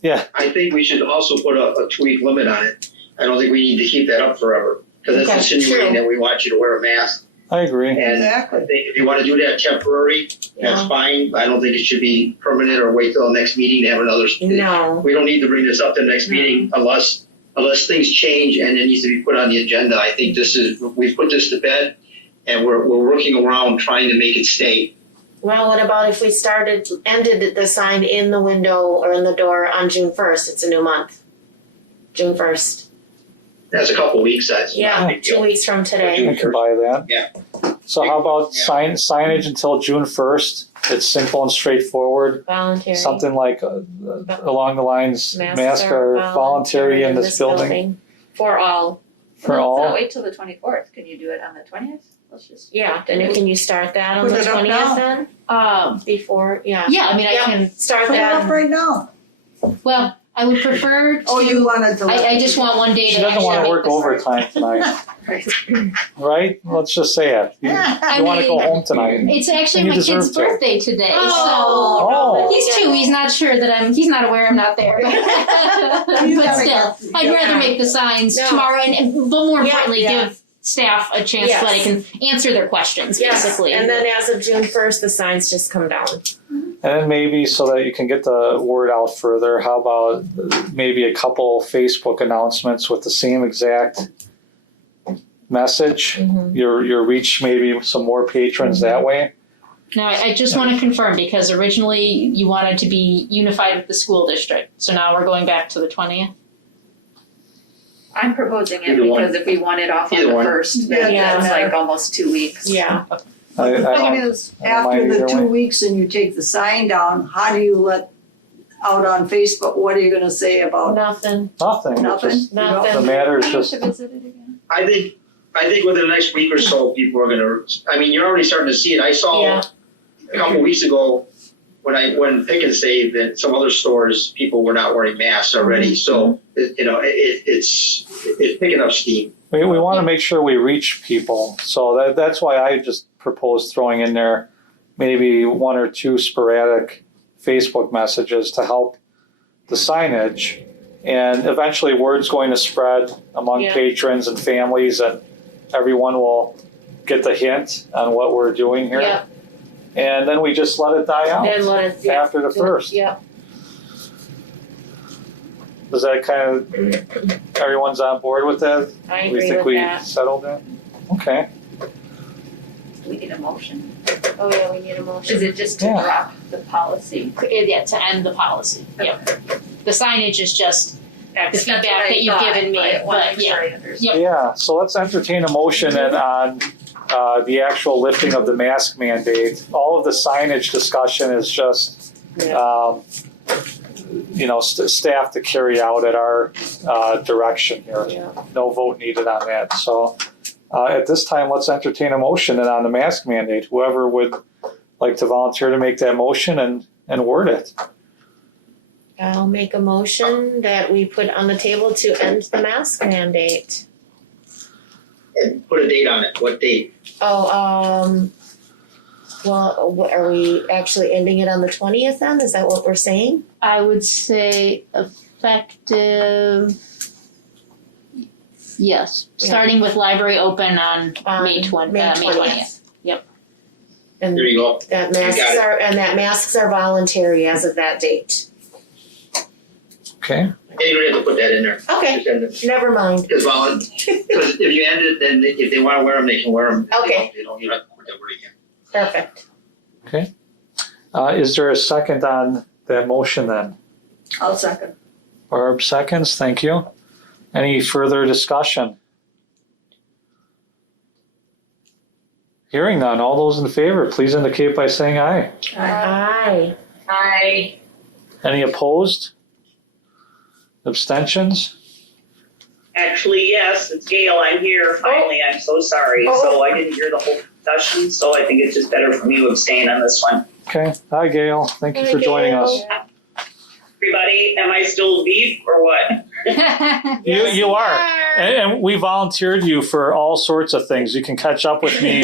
Yeah, I think we should also put a 2-week limit on it. I don't think we need to keep that up forever, because that's Okay, insinuating true. that we want you to wear a mask. I agree. And I Exactly. think if you want to do that temporary, that's Yeah. fine. I don't think it should be permanent or wait till the next meeting to have another. No. We don't need to bring this up to the next meeting unless things change and it needs to be put on the agenda. I think we've put this to bed and we're working around trying to make it stay. Well, what about if we ended the sign in the window or in the door on June 1st? It's a new month. June 1st. That's a couple weeks, that's not a Yeah, big 2 deal. weeks from today. I can buy that. Yeah. So how about Yeah. signage until June 1st? It's simple and straightforward. Voluntary. Something like along the lines, masks are voluntary in this building For all. for Let's not all. wait till the 24th. Can you do it on the 20th? Let's just. Yeah, then can you start that on Put the it up 20th now. then? Before, Yeah. Yeah, I mean, I Yeah. can, Start put it up that. right now. well, I would prefer Oh, you to, wanted to. I just want one day She to doesn't actually wanna make work the sign. overtime tonight, right? Let's just say it. You I wanna go mean, home tonight. It's actually And you my kid's deserve to. birthday today, Oh, Oh. so he's 2. He's not sure that he's not aware I'm not there. You But gotta still, go. I'd rather make the signs No. tomorrow but more Yeah, importantly, yeah. give staff a chance Yes. so that I can answer their questions, Yes, basically. and then as of June 1st, the signs just come down. And then maybe so that you can get the word out further, how about maybe a couple Facebook announcements with the same exact message? Mm-hmm. Your reach maybe some more patrons that way. Now, I just want to confirm, because originally you wanted to be unified with the school district, so now we're going back to the 20th? I'm proposing it Either one. because if we want it off on Either the one. 1st, Yeah, then yeah. that's like almost 2 weeks. Yeah. I The don't- thing is, I don't mind after the either 2 way. weeks and you take the sign down, how do you let out on Facebook, what are you gonna say about Nothing. Nothing. nothing? Just- You don't- Nothing. The matter is Do you have just, to visit it again? I think within the next week or so, people are gonna, I mean, you're already starting to see it. I saw Yeah. a couple weeks ago when Pick and Save that some other stores, people were not wearing masks already. So, it's picking up steam. We want to make sure we reach people, so that's why I just proposed throwing in there maybe one or two sporadic Facebook messages to help the signage, and eventually word's going to spread among Yeah. patrons and families, and everyone will get the hint on what we're doing here. Yeah. And then we just let it die out Then let us, yeah. after the first. Yeah. Does that kind of, everyone's on board with that? I We agree think with we that. settled that? Okay. Do we need a motion? Oh, yeah, we need a motion. Is it just to Yeah. drop the policy? Yeah, to end the policy, yep. The signage is just the feedback That's what I that you've thought, given me, I wanna but make yeah. sure I understand. Yep. Yeah, so let's entertain a motion then on the actual lifting of the mask mandate. All of the signage discussion is just, staff to carry out at our direction here. Yeah. No vote needed on that. So at this time, let's entertain a motion and on the mask mandate. Whoever would like to volunteer to make that motion and word it. I'll make a motion that we put on the table to end the mask mandate. And put a date on it. What date? Oh, well, are we actually ending it on the 20th then? Is that what we're saying? I would say effective, yes, Yeah. starting with library open on May 20th. And There you go. that You got it. masks are voluntary as of that date. Okay? Yeah, you don't have to put that in there. Okay, Just end it. never mind. Because if you end it, then if they want to wear them, they can wear them. Okay. You don't have to put that word again. Perfect. Okay. Is there a second on that motion then? I'll second. Barb seconds, thank you. Any further discussion? Hearing none, all those in favor, please indicate by saying aye. Aye. Hi. Any opposed? Abstentions? Actually, yes, it's Gail. I'm here finally. I'm so sorry. Oh. So I didn't hear the whole discussion, so I think it's just better for me to abstain on this one. Okay, hi Gail, thank you Hi, for joining Gail. us. Everybody, am I still beef or what? You are, and we volunteered you for all sorts of things. You can catch up with me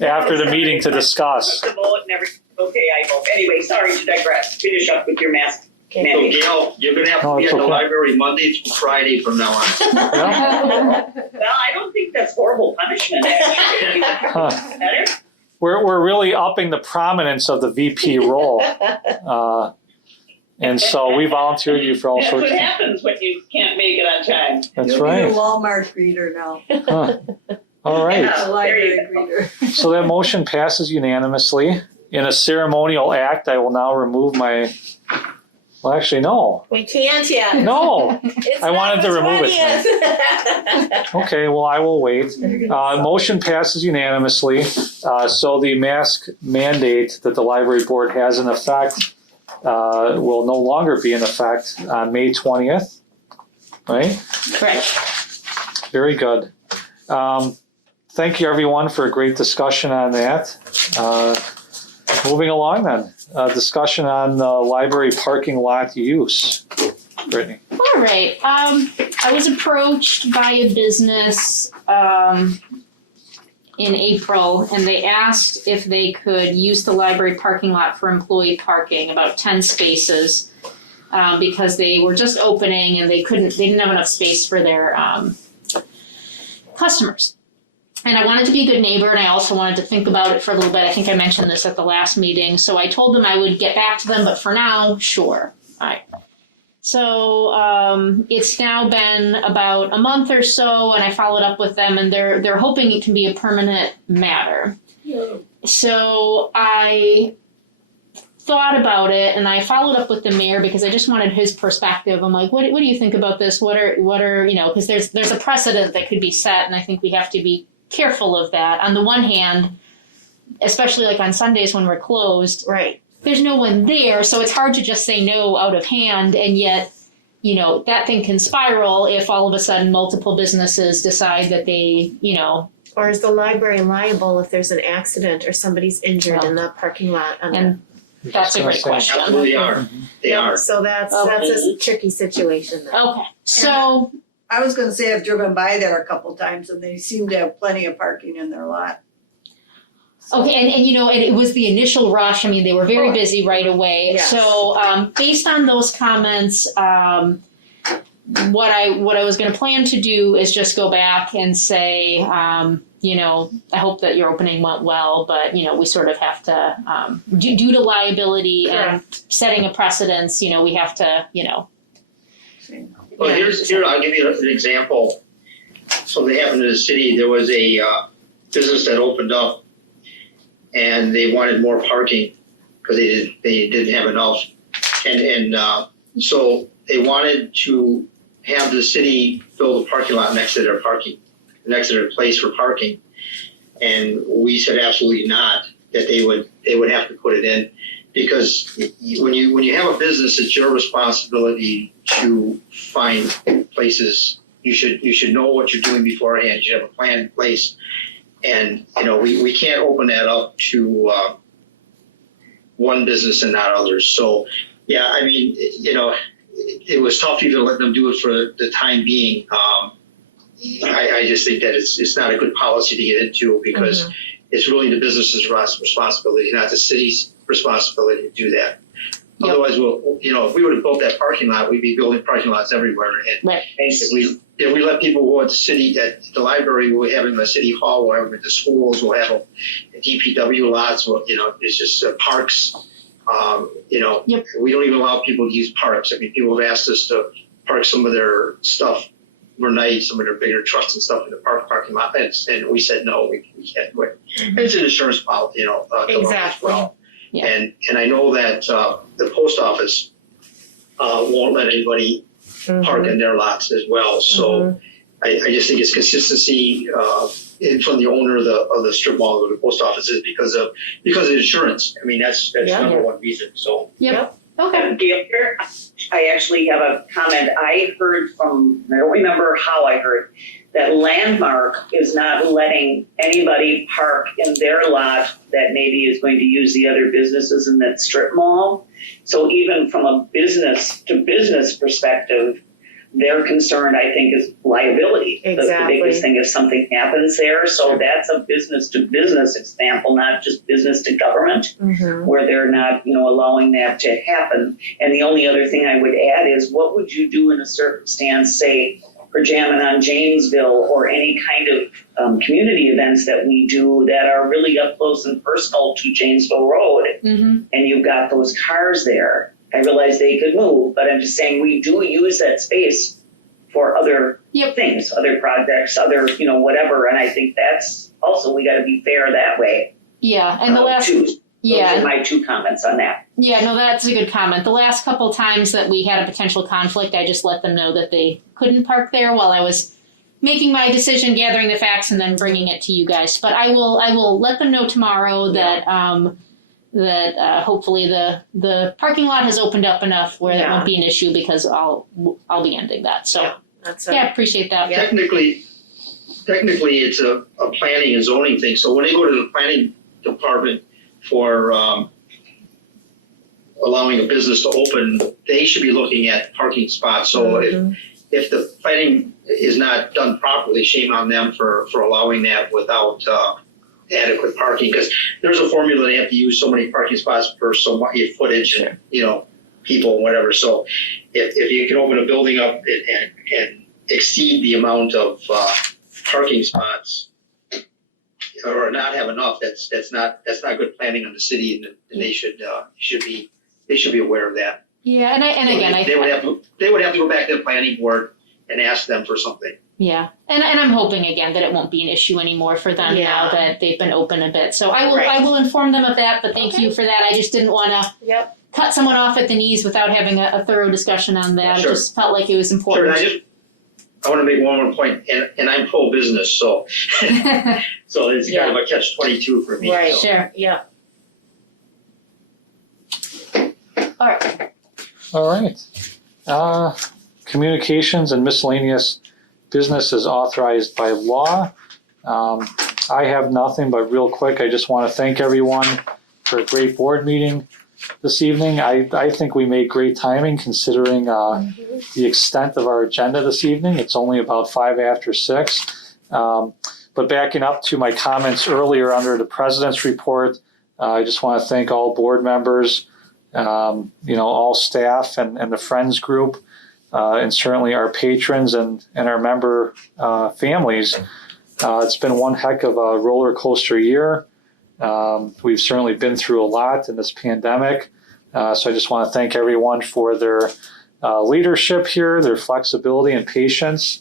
after the meeting to discuss. The vote and everything. Okay, I vote. Anyway, sorry to digress. Finish up with your mask. So mandate. Gail, you're gonna have to Oh, be it's at the okay. library Monday through Friday from now on. Yeah. Well, I don't think that's horrible punishment, actually. Huh. Better? We're really upping the prominence of the VP role. And so we volunteered you for all That's sorts what of, happens when you can't make it on time. that's You'll be right. a Walmart greeter now. Huh. All right. Yeah. A library There you greeter. So that motion passes unanimously. In a ceremonial act, I will now remove my, well, actually, no. We can't yet. No. It's I wanted not to the remove it 20th. Okay, well, I will wait. Motion passes unanimously. So the mask mandate that the library board has in effect will no longer be in effect on May 20th, right? Correct. Very good. Thank you, everyone, for a great discussion on that. Moving along then, discussion on library parking lot use. Brittany. All right. I was approached by a business in April, and they asked if they could use the library parking lot for employee parking, about 10 spaces, because they were just opening and they didn't have enough space for their customers. And I wanted to be a good neighbor, and I also wanted to think about it for a little bit. I think I mentioned this at the last meeting, so I told them I would get back to them, but for now, sure. All right. So it's now been about a month or so, and I followed up with them, and they're hoping it can be a permanent matter. So I thought about it, and I followed up with the mayor because I just wanted his perspective. I'm like, what do you think about this? What are because there's a precedent that could be set, and I think we have to be careful of that. On the one hand, especially like on Sundays when we're closed, Right. there's no one there, so it's hard to just say no out of hand, and yet, that thing can spiral if all of a sudden multiple businesses decide that they, Or is the library liable if there's an accident or somebody's injured in the parking lot? and that's a great question. Absolutely are. They are. So that's a tricky situation then. Okay, so, I was gonna say I've driven by there a couple times and they seem to have plenty of parking in their lot. okay, and and it was the initial rush. I mean, they were very busy right away. Yes. So, based on those comments, what I was going to plan to do is just go back and say, I hope that your opening went well, but we sort of have to, due to liability and setting a precedence, we have to, Well, here I'll give you an example. Something happened in the city. There was a business that opened up, and they wanted more parking because they didn't have enough, and so they wanted to have the city build a parking lot next to their place for parking, and we said absolutely not, that they would have to put it in, because when you have a business, it's your responsibility to find places. You should know what you're doing beforehand. You should have a plan in place, and we can't open that up to one business and not others. So yeah, I mean, it was tough even to let them do it for the time being. I just think that it's not a good policy to get into, because it's really the business's responsibility, not the city's responsibility to do that. Yep. Otherwise, if we would have built that parking lot, we'd be building parking lots everywhere. And right. if we let people go at the library, we'll have them in the city hall, we'll have them at the schools, we'll have them at DPW lots, it's just parks. Yep. We don't even allow people to use parks. I mean, people have asked us to park some of their stuff overnight, some of their bigger trucks and stuff in the parking lot, and we said no, we can't do it. It's an insurance policy, Exactly. as well. Yeah. And I know that the post office won't let anybody park in their lots as well. So I just think it's consistency from the owner of the strip mall or the post offices because of insurance. I mean, that's number one reason. So Yep. Okay. Gail, here, I actually have a comment. I heard from, I don't remember how I heard, that Landmark is not letting anybody park in their lot that maybe is going to use the other businesses in that strip mall. So even from a business to business perspective, their concern, I think, is liability. Exactly. That's the biggest thing if something happens there. So that's a business to business example, not just business to government, where they're not, allowing that to happen. And the only other thing I would add is, what would you do in a circumstance, say, for Jamming on Janesville or any kind of community events that we do that are really up close and personal to Janesville Road, and you've got those cars there? I realize they could move, but I'm just saying we do use that space for other things, other projects, other, whatever. And I think that's also, we got to be fair that way. Yeah, and the last... Those are my two comments on that. Yeah, no, that's a good comment. The last couple times that we had a potential conflict, I just let them know that they couldn't park there while I was making my decision, gathering the facts, and then bringing it to you guys. But I will let them know tomorrow that hopefully the parking lot has opened up enough where that won't be an issue, because I'll be ending that. So appreciate that. Yeah. Technically, it's a planning and zoning thing. So when they go to the planning department for allowing a business to open, they should be looking at parking spots. So if the planning is not done properly, shame on them for allowing that without adequate parking, because there's a formula. They have to use so many parking spots per so much footage and people and whatever. So if you can open a building up and exceed the amount of parking spots, or not have enough, that's not good planning on the city, and they should be aware of that. Yeah, and they would have to go back to the planning board and ask them for something. Yeah, and I'm hoping again that it won't be an issue anymore for them now that they've been open a bit. So I will inform them of that. But thank you for that. I just didn't want to cut someone off at the knees without having a thorough discussion on that. Sure. It just felt like it was important. Sure, I want to make one more point, and I'm pro-business, so so it's kind of a catch-22 for me. Right. So. Sure. Yeah. All right. All right. communications and miscellaneous business is authorized by law. I have nothing, but real quick, I just want to thank everyone for a great board meeting this evening. I think we made great timing considering the extent of our agenda this evening. It's only about 5 after 6. But backing up to my comments earlier under the president's report, I just want to thank all board members, all staff and the Friends group, and certainly our patrons and our member families. It's been one heck of a roller coaster year. We've certainly been through a lot in this pandemic. So I just want to thank everyone for their leadership here, their flexibility and patience.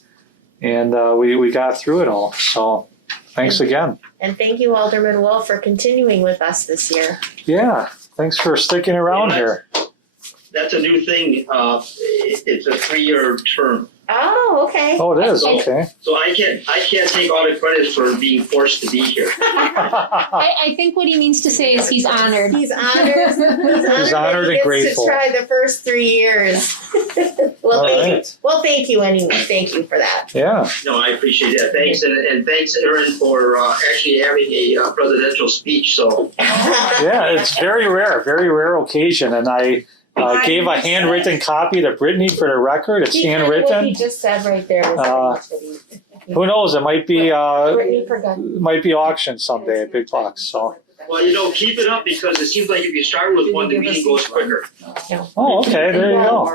And we got through it all. So thanks again. And thank you, Alderman Wolf, for continuing with us this year. Yeah, thanks for sticking around here. That's a new thing. It's a 3-year term. Oh, okay. Oh, it is, okay. So I can't take all the credit for being forced to be here. I think what he means to say is he's honored. He's honored. He's honored that he and gets grateful. to try the first 3 years. All right. Well, thank you anyway. Thank you for that. Yeah. No, I appreciate that. Thanks, and thanks, Aaron, for actually having a presidential speech. So Yeah, it's very rare occasion. And I gave a handwritten copy to Brittany for the record. It's What handwritten. he just said right there was pretty much what he. Who knows? It might be Brittany forgot. auctioned someday at Big Box. So. well, keep it up because it seems like if you start with one, the meeting goes quicker. Oh, okay. There you go.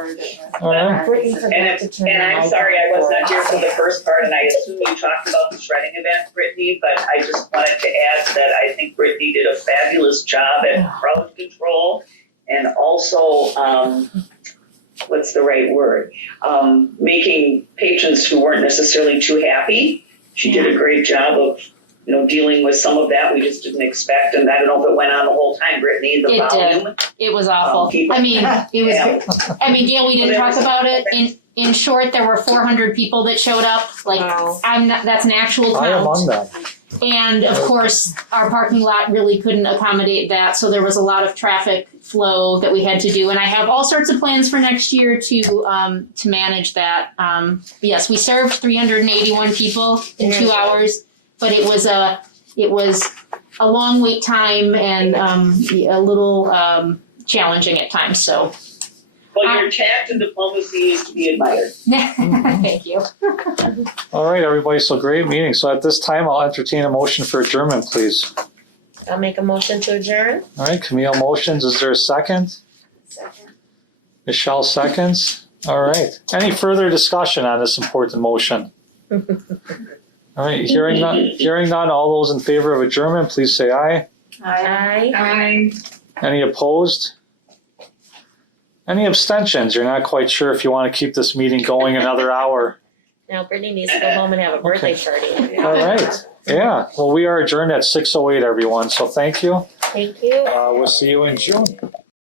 All right. Brittany forgot And to turn and the I'm mic sorry I was not here for on. the first part, and I assume you talked about the shredding event, Brittany, but I just wanted to add that I think Brittany did a fabulous job at crowd control and also, what's the right word? Making patrons who weren't necessarily too happy. She did a great job of, dealing with some of that we just didn't expect, and I don't know if it went on the whole time, Brittany, the It did. volume. It was awful. People- I mean, it was. Yeah. I mean, Gail, we didn't talk about it. In short, there were 400 people that showed up. Like, Wow. that's an actual I among count. them. And of course, our parking lot really couldn't accommodate that. So there was a lot of traffic flow that we had to do. And I have all sorts of plans for next year to manage that. Yes, we served 381 people in 2 hours, but it was a long wait time and a little challenging at times. So Well, your tact and diplomacy is to be admired. thank you. All right, everybody. So great meeting. So at this time, I'll entertain a motion for adjournment, please. I'll make a motion to adjourn. All right, Camille motions. Is there a second? Second. Michelle seconds. All right. Any further discussion on this important motion? All right, hearing none, all those in favor of adjournment, please say aye. Aye. Any opposed? Any abstentions? You're not quite sure if you want to keep this meeting going another hour. Now Brittany needs to go home and have a birthday party. All right. Yeah, well, we are adjourned at 6:08, everyone, so thank you. Thank you. We'll see you in June.